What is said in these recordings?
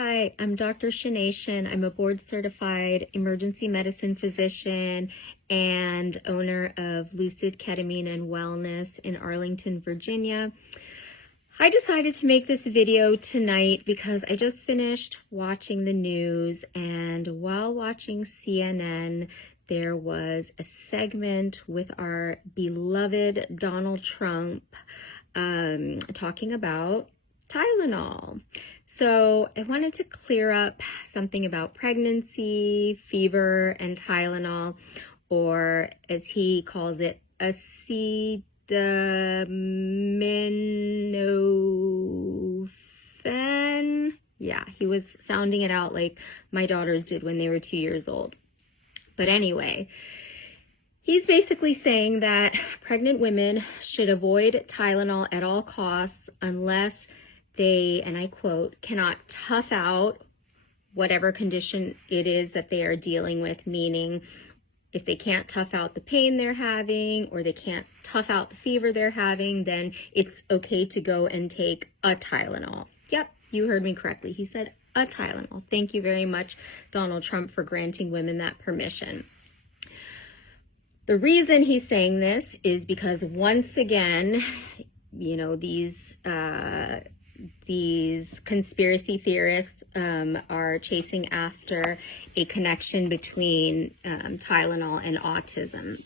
Hi, I'm Dr. Shinaishin. I'm a board-certified emergency medicine physician and owner of Lucid Ketamine and Wellness in Arlington, Virginia. I decided to make this video tonight because I just finished watching the news, and while watching CNN, there was a segment with our beloved Donald Trump talking about Tylenol. So I wanted to clear up something about pregnancy, fever, and Tylenol, or as he calls it, acetaminophen. Yeah, he was sounding it out like my daughters did when they were 2 years old. But anyway, he's basically saying that pregnant women should avoid Tylenol at all costs unless they, and I quote, cannot tough out whatever condition it is that they are dealing with, meaning if they can't tough out the pain they're having or they can't tough out the fever they're having, then it's okay to go and take a Tylenol. Yep, you heard me correctly. He said a Tylenol. Thank you very much, Donald Trump, for granting women that permission. The reason he's saying this is because once again, you know, these conspiracy theorists are chasing after a connection between Tylenol and autism.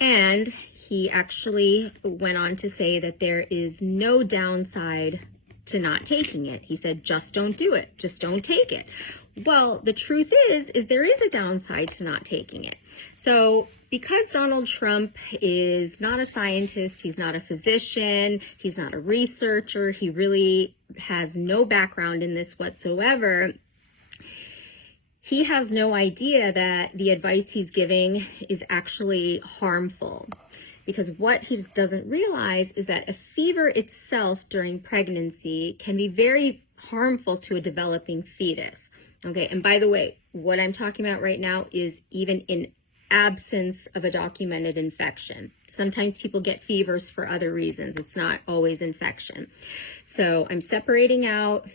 And he actually went on to say that there is no downside to not taking it. He said, just don't do it. Just don't take it. Well, the truth is there is a downside to not taking it. So because Donald Trump is not a scientist, he's not a physician, he's not a researcher, he really has no background in this whatsoever, he has no idea that the advice he's giving is actually harmful. Because what he doesn't realize is that a fever itself during pregnancy can be very harmful to a developing fetus. Okay, and by the way, what I'm talking about right now is even in absence of a documented infection. Sometimes people get fevers for other reasons. It's not always infection. So I'm separating out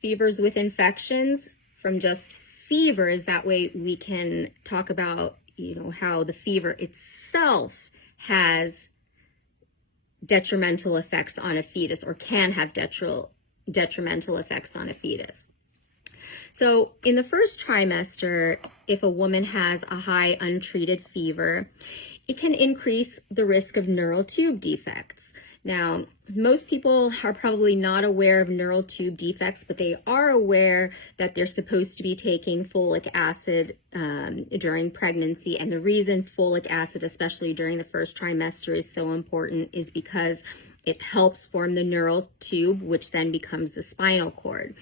fevers with infections from just fevers. That way we can talk about, you know, how the fever itself has detrimental effects on a fetus, or can have detrimental effects on a fetus. So in the first trimester, if a woman has a high untreated fever, it can increase the risk of neural tube defects. Now, most people are probably not aware of neural tube defects, but they are aware that they're supposed to be taking folic acid during pregnancy. And the reason folic acid, especially during the first trimester, is so important is because it helps form the neural tube, which then becomes the spinal cord.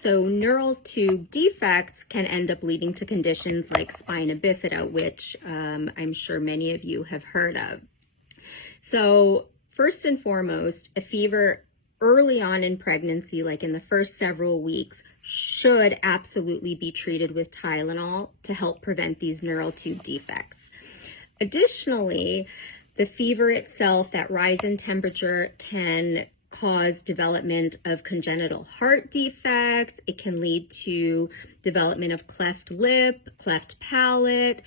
So neural tube defects can end up leading to conditions like spina bifida, which I'm sure many of you have heard of. So first and foremost, a fever early on in pregnancy, like in the first several weeks, should absolutely be treated with Tylenol to help prevent these neural tube defects. Additionally, the fever itself, that rise in temperature, can cause development of congenital heart defects. It can lead to development of cleft lip, cleft palate.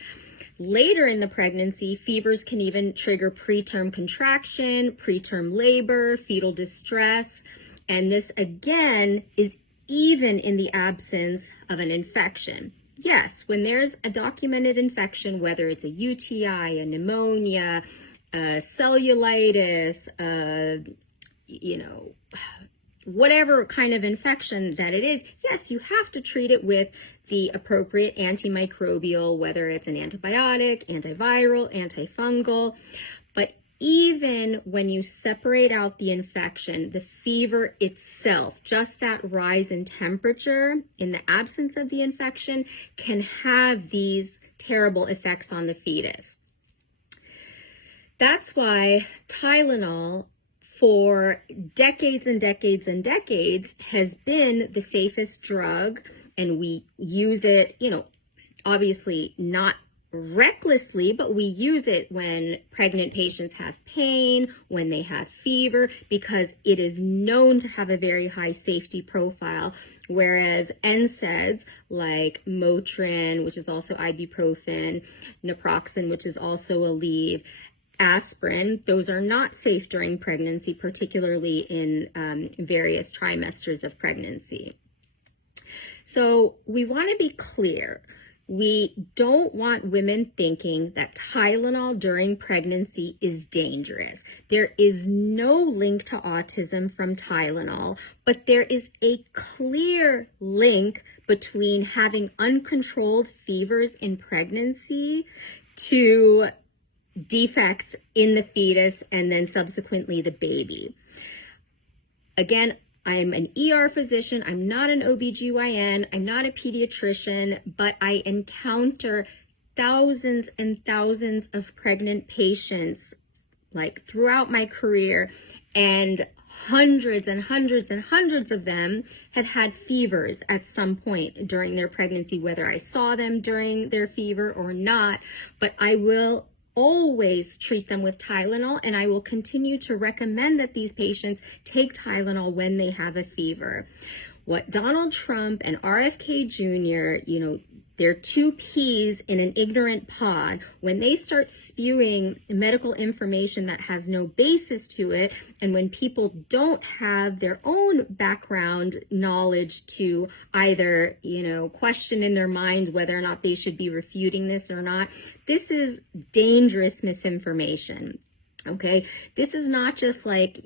Later in the pregnancy, fevers can even trigger preterm contraction, preterm labor, fetal distress. And this, again, is even in the absence of an infection. Yes, when there's a documented infection, whether it's a UTI, a pneumonia, cellulitis, whatever kind of infection that it is, yes, you have to treat it with the appropriate antimicrobial, whether it's an antibiotic, antiviral, antifungal. But even when you separate out the infection, the fever itself, just that rise in temperature in the absence of the infection, can have these terrible effects on the fetus. That's why Tylenol, for decades and decades and decades, has been the safest drug, and we use it, obviously not recklessly, but we use it when pregnant patients have pain, when they have fever, because it is known to have a very high safety profile. Whereas NSAIDs like Motrin, which is also ibuprofen, naproxen, which is also Aleve, aspirin, those are not safe during pregnancy, particularly in various trimesters of pregnancy. So we want to be clear. We don't want women thinking that Tylenol during pregnancy is dangerous. There is no link to autism from Tylenol, but there is a clear link between having uncontrolled fevers in pregnancy to defects in the fetus and then subsequently the baby. Again, I'm an ER physician, I'm not an OBGYN, I'm not a pediatrician, but I encounter thousands and thousands of pregnant patients like throughout my career, and hundreds and hundreds and hundreds of them have had fevers at some point during their pregnancy, whether I saw them during their fever or not, but I will always treat them with Tylenol, and I will continue to recommend that these patients take Tylenol when they have a fever. What Donald Trump and RFK Jr., they're two peas in an ignorant pod. When they start spewing medical information that has no basis to it, and when people don't have their own background knowledge to either, question in their mind whether or not they should be refuting this or not, this is dangerous misinformation. Okay, this is not just like,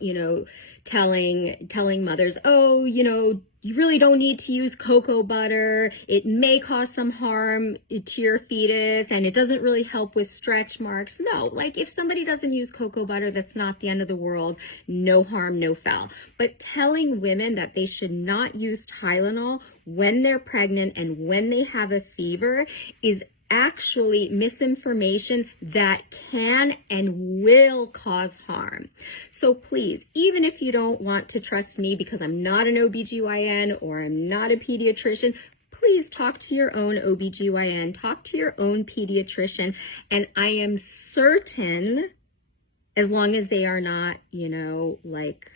telling mothers, oh, you really don't need to use cocoa butter. It may cause some harm to your fetus and it doesn't really help with stretch marks. No, like if somebody doesn't use cocoa butter, that's not the end of the world. No harm, no foul. But telling women that they should not use Tylenol when they're pregnant and when they have a fever is actually misinformation that can and will cause harm. So please, even if you don't want to trust me because I'm not an OBGYN or I'm not a pediatrician, please talk to your own OBGYN, talk to your own pediatrician, and I am certain, as long as they are not, like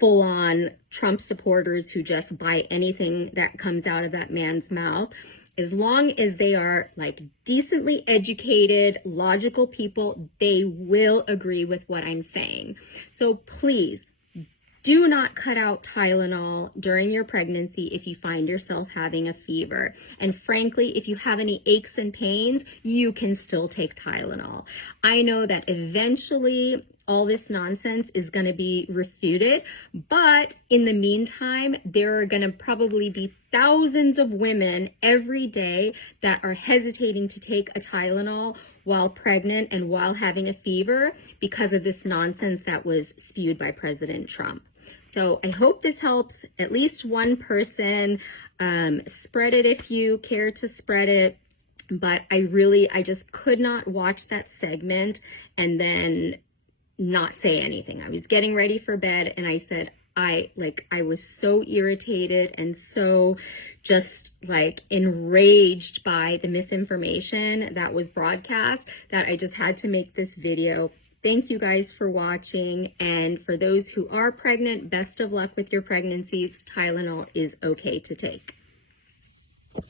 full-on Trump supporters who just buy anything that comes out of that man's mouth, as long as they are like decently educated, logical people, they will agree with what I'm saying. So please, do not cut out Tylenol during your pregnancy if you find yourself having a fever. And frankly, if you have any aches and pains, you can still take Tylenol. I know that eventually all this nonsense is going to be refuted, but in the meantime, there are going to probably be thousands of women every day that are hesitating to take a Tylenol while pregnant and while having a fever because of this nonsense that was spewed by President Trump. So I hope this helps at least one person. Spread it if you care to spread it. But I just could not watch that segment and then not say anything. I was getting ready for bed and I said, I was so irritated and so just like enraged by the misinformation that was broadcast that I just had to make this video. Thank you guys for watching. And for those who are pregnant, best of luck with your pregnancies. Tylenol is okay to take.